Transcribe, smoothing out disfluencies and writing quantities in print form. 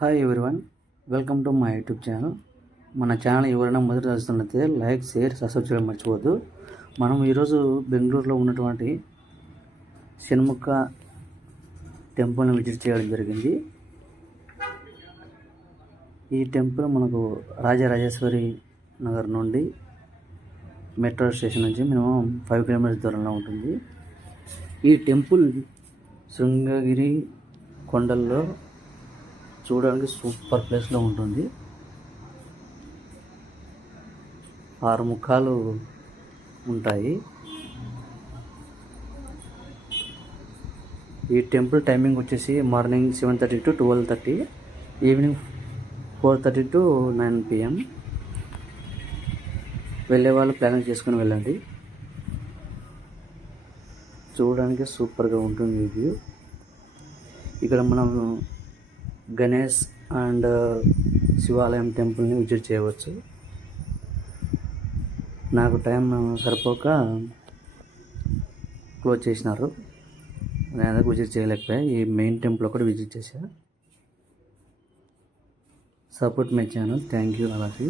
Hi everyone, welcome to my YouTube channel. మన ఛానల్ ఎవరైనా మొదటి చూస్తున్నట్లయితే లైక్, షేర్, సబ్స్క్రైబ్ చేయడం మర్చిపోవద్దు. మనం ఈరోజు బెంగళూరులో ఉన్నటువంటి షణ్ముఖ టెంపుల్ని విజిట్ చేయడం జరిగింది. ఈ టెంపుల్ మనకు రాజరాజేశ్వరి నగర్ నుండి మెట్రో స్టేషన్ నుంచి మినిమం 5 కిలోమీటర్స్ దూరంలో ఉంటుంది. ఈ టెంపుల్ శృంగగిరి కొండల్లో చూడడానికి సూపర్ ప్లేస్లో ఉంటుంది. 6 ముఖాలు ఉంటాయి. ఈ టెంపుల్ టైమింగ్ వచ్చేసి మార్నింగ్ 7:30 to 12:30, ఈవినింగ్ 4:30 to 9 PM. వెళ్ళే వాళ్ళు ప్లాన్ చేసుకుని వెళ్ళండి. చూడడానికి సూపర్గా ఉంటుంది ఈ వ్యూ. ఇక్కడ మనం గణేష్ అండ్ శివాలయం టెంపుల్ని విజిట్ చేయవచ్చు. నాకు టైం సరిపోక క్లోజ్ చేసినారు, నేను విజిట్ చేయలేకపోయా. ఈ మెయిన్ టెంపుల్ ఒకటి విజిట్ చేశా. Support my channel. Thank you. అలాగే